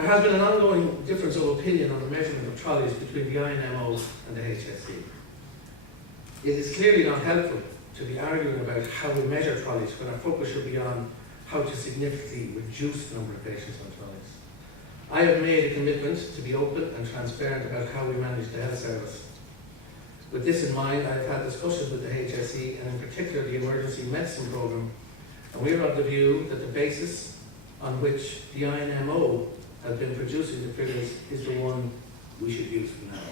There has been an ongoing difference of opinion on the measurement of trolleys between the INMO and the HSE. It is clearly not helpful to be arguing about how we measure trolleys when our focus should be on how to significantly reduce the number of patients on trolleys. I have made a commitment to be open and transparent about how we manage the health service. With this in mind, I have had discussions with the HSE and in particular the emergency medicine programme, and we are of the view that the basis on which the INMO has been producing the figures is the one we should use from now on.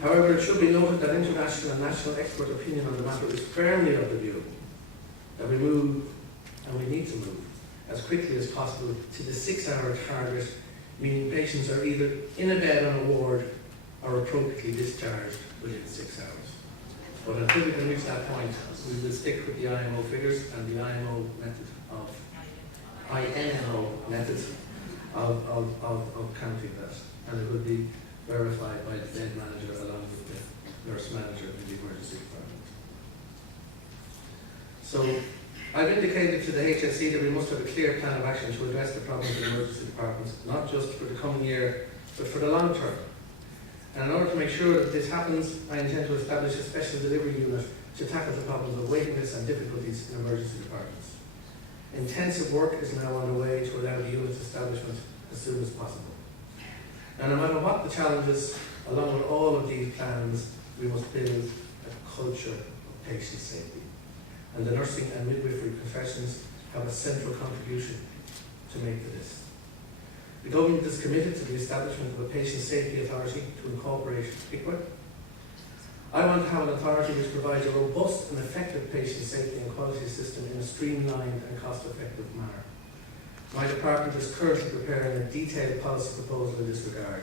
However, it should be noted that international and national expert opinion on the matter is firmly of the view that we move, and we need to move, as quickly as possible to the 6-hour target, meaning patients are either in a bed on a ward or appropriately discharged within 6 hours. But until we can reach that point, we will stick with the INMO figures and the INMO method of counting that, and it will be verified by the bed manager along with the nurse manager in the emergency department. So I've indicated to the HSE that we must have a clear plan of action to address the problems in emergency departments, not just for the coming year, but for the long term. And in order to make sure that this happens, I intend to establish a special delivery unit to tackle the problems of waiting lists and difficulties in emergency departments. Intensive work is now underway to allow the unit's establishment as soon as possible. Now, no matter what the challenges, along with all of these plans, we must build a culture of patient safety. And the nursing and midwifery professions have a central contribution to make to this. The government is committed to the establishment of a patient safety authority to incorporate ICWA. I want to have an authority which provides a robust and effective patient safety and quality system in a streamlined and cost-effective manner. My department is currently preparing a detailed policy proposal in this regard,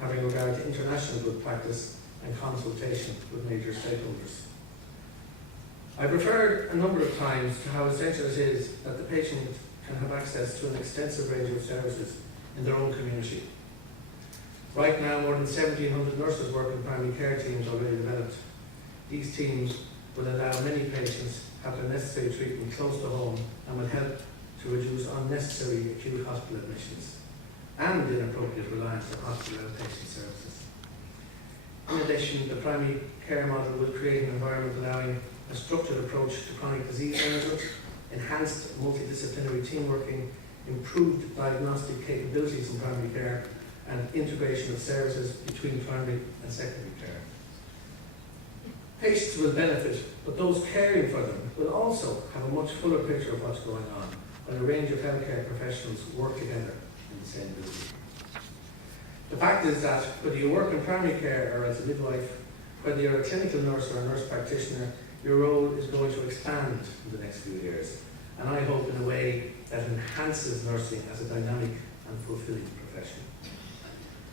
having regard to international good practice and consultation with major stakeholders. I've referred a number of times to how essential it is that the patient can have access to an extensive range of services in their own community. Right now, more than 1,700 nurses work in primary care teams already developed. These teams will allow many patients to have the necessary treatment close to home and will help to reduce unnecessary acute hospital admissions and inappropriate reliance on hospital outpatient services. In addition, the primary care model will create an environment allowing a structured approach to chronic disease management, enhanced multidisciplinary team working, improved diagnostic capabilities in primary care, and integration of services between primary and secondary care. Patients will benefit, but those caring for them will also have a much fuller picture of what's going on when a range of healthcare professionals work together in the same building. The fact is that whether you work in primary care or as a midwife, whether you're a clinical nurse or a nurse practitioner, your role is going to expand in the next few years, and I hope in a way that enhances nursing as a dynamic and fulfilling profession.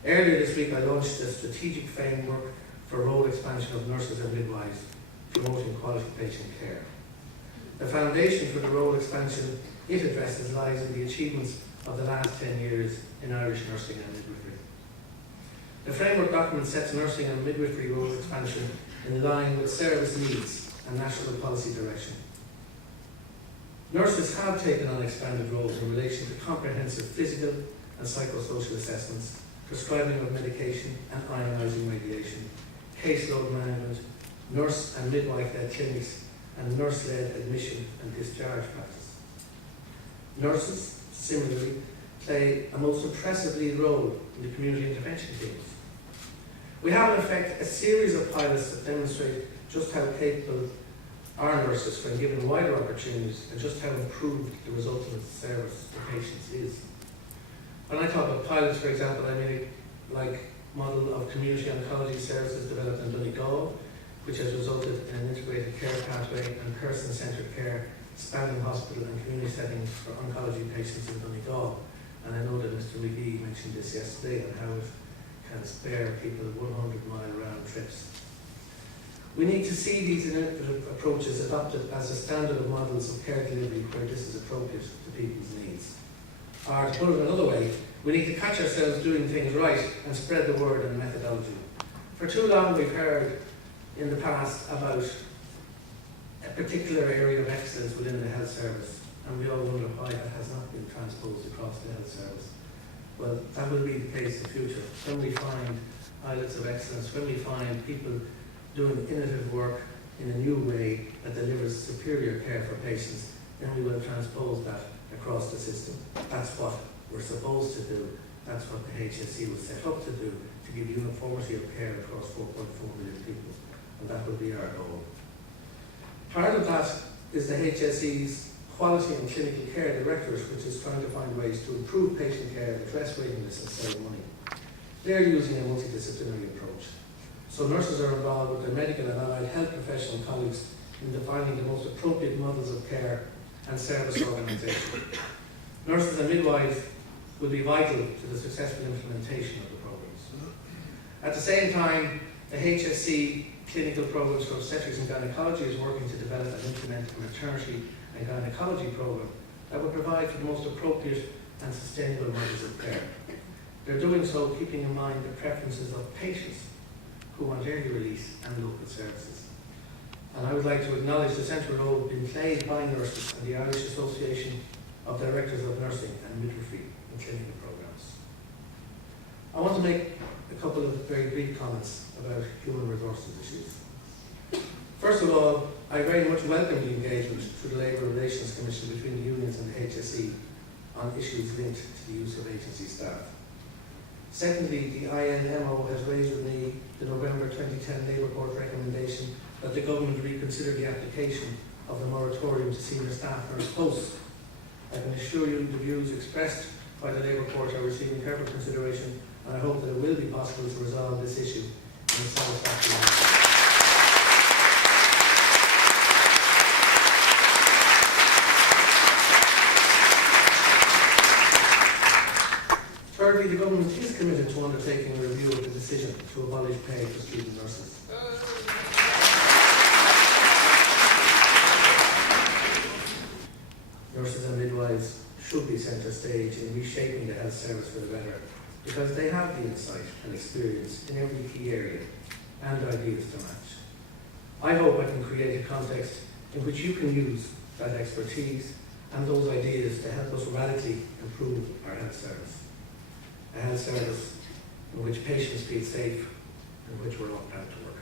Earlier this week I launched a strategic framework for role expansion of nurses and midwives, promoting quality patient care. The foundation for the role expansion it addresses lies in the achievements of the last 10 years in Irish nursing and midwifery. The framework document sets nursing and midwifery role expansion in line with service needs and national policy direction. Nurses have taken on expanded roles in relation to comprehensive physical and psychosocial assessments, prescribing of medication and ionising radiation, caseload management, nurse and midwife-led clinics, and nurse-led admission and discharge practice. Nurses, similarly, play a most impressive lead role in the community intervention teams. We have, in effect, a series of pilots that demonstrate just how capable our nurses, when given wider opportunities, and just how improved the resultant service to patients is. When I talk about pilots, for example, I mean like model of community oncology services developed in Donegal, which has resulted in an integrated care pathway and person-centred care spanning hospital and community settings for oncology patients in Donegal. And I know that Mr. Reilly mentioned this yesterday and how it can spare people 100-mile round trips. We need to see these innovative approaches adopted as a standard of models of care delivery where this is appropriate to people's needs. Or to put it another way, we need to catch ourselves doing things right and spread the word and methodology. For too long we've heard in the past about a particular area of excellence within the health service, and we all wonder why that has not been transposed across the health service. Well, that will be the case in the future. When we find islets of excellence, when we find people doing innovative work in a new way that delivers superior care for patients, then we will transpose that across the system. That's what we're supposed to do. That's what the HSE was set up to do, to give uniformity of care across 4.4 million people. And that will be our goal. Part of that is the HSE's Quality and Clinical Care Directorate, which is trying to find ways to improve patient care, address waiting lists and save money. They're using a multidisciplinary approach. So nurses are involved with their medical and allied health professional colleagues in defining the most appropriate models of care and service organisation. Nurses and midwives will be vital to the successful implementation of the programmes. At the same time, the HSE clinical programmes for obstetrics and gynaecology is working to develop and implement a maternity and gynaecology programme that will provide for the most appropriate and sustainable models of care. They're doing so keeping in mind the preferences of patients who want early release and local services. And I would like to acknowledge the central role being played by nurses and the Irish Association of Directors of Nursing and Midwifery in clinical programmes. I want to make a couple of very brief comments about human resources issues. First of all, I very much welcome the engagement through the Labour Relations Commission between the unions and the HSE on issues linked to the use of agency staff. Secondly, the INMO has raised with me the November 2010 Labour Court recommendation that the government reconsider the application of the moratorium to senior staff nurse posts. I can assure you the views expressed by the Labour Court are receiving careful consideration, and I hope that it will be possible to resolve this issue in a satisfactory manner. Thirdly, the government is committed to undertaking a review of the decision to abolish pay for student nurses. Nurses and midwives should be centre stage in reshaping the health service for the better, because they have the insight and experience in every key area and ideas to match. I hope I can create a context in which you can use that expertise and those ideas to help us radically improve our health service. A health service in which patients feel safe and in which we're all proud to work.